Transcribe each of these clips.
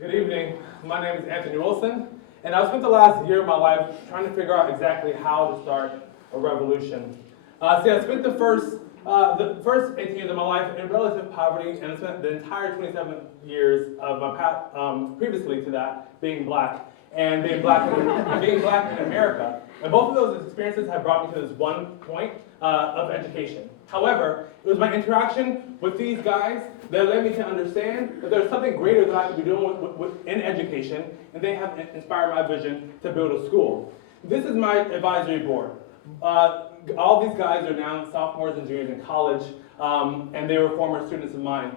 Good evening. My name is Anthony Wilson, and I've spent the last year of my life trying to figure out exactly how to start a revolution. I spent the first 18 years of my life in relative poverty, and I spent the entire 27 years of my previously to that being black and being black in America. And both of those experiences have brought me to this one point of education. However, it was my interaction with these guys that led me to understand that there's something greater that I could be doing in education, and they have inspired my vision to build a school. This is my advisory board. All these guys are now sophomores and juniors in college, and they were former students of mine.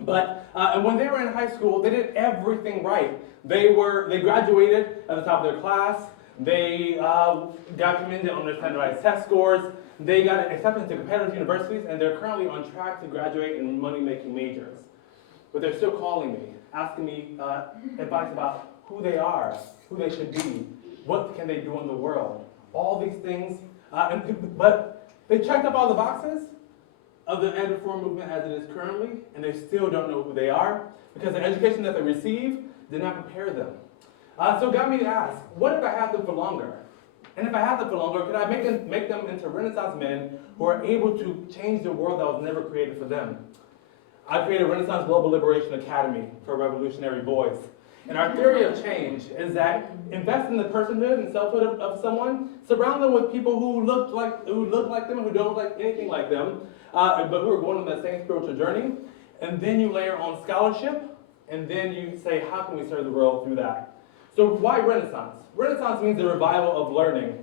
But and when they were in high school, they did everything right. They graduated at the top of their class. They got commended on their standardized test scores. They got accepted into competitive universities, and they're currently on track to graduate in money-making majors. But they're still calling me, asking me advice about who they are, who they should be, what can they do in the world, all these things. But they checked up all the boxes of the ed reform movement as it is currently, and they still don't know who they are because the education that they received did not prepare them. So it got me to ask, what if I had them for longer? And if I had them for longer, could I make them into Renaissance men who are able to change the world that was never created for them? I created Renaissaince Global Liberation Academy for revolutionary boys. And our theory of change is that invest in the personhood and selfhood of someone, surround them with people who look like them, who don't look like anything like them, but who are going on that same spiritual journey. And then you layer on scholarship, and then you say, how can we serve the world through that? So why Renaissance? Renaissance means the revival of learning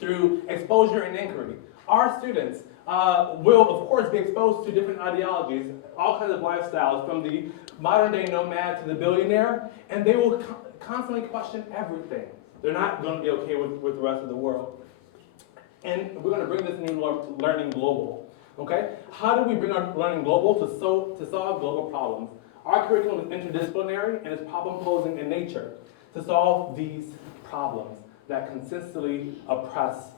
through exposure and inquiry. Our students will, of course, be exposed to different ideologies, all kinds of lifestyles, from the modern-day nomad to the billionaire, and they will constantly question everything. They're not going to be okay with the rest of the world. And we're going to bring this new learning global. Okay? How do we bring our learning global to solve global problems? Our curriculum is interdisciplinary and is problem-posing in nature to solve these problems that consistently oppress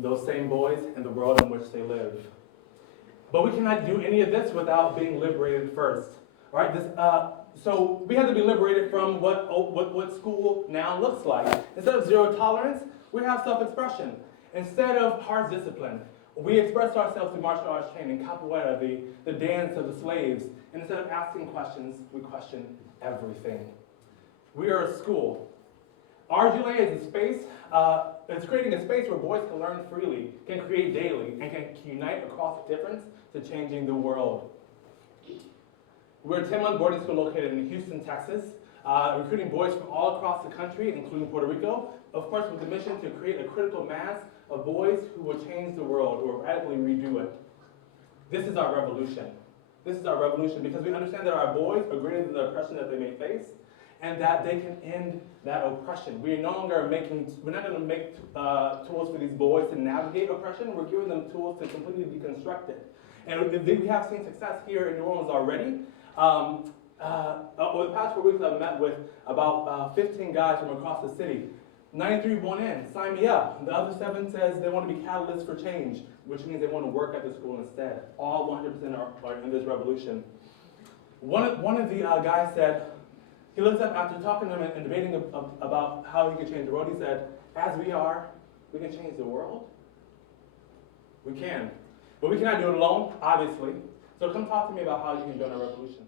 those same boys and the world in which they live. But we cannot do any of this without being liberated first. All right? So we have to be liberated from what school now looks like. Instead of zero tolerance, we have self-expression. Instead of harsh discipline, we express ourselves through martial arts training, capoeira, the dance of the slaves. And instead of asking questions, we question everything. We are a school. RGLA is a space, it's creating a space where boys can learn freely, can create daily, and can unite across difference to changing the world. We're a 10-month boarding school located in Houston, Texas, recruiting boys from all across the country, including Puerto Rico, of course with the mission to create a critical mass of boys who will change the world, who will radically redo it. This is our revolution. This is our revolution because we understand that our boys are greater than the oppression that they may face, and that they can end that oppression. We're not going to make tools for these boys to navigate oppression. We're giving them tools to completely deconstruct it. And we have seen success here in New Orleans already. Over the past 4 weeks, I've met with about 15 guys from across the city. 93 want in, sign me up. The other 7 says they want to be catalysts for change, which means they want to work at the school instead. All 100% are in this revolution. One of the guys said, he looked up after talking to him and debating about how he could change the world. He said, as we are, we can change the world. We can. But we cannot do it alone, obviously. So come talk to me about how you can join our revolution.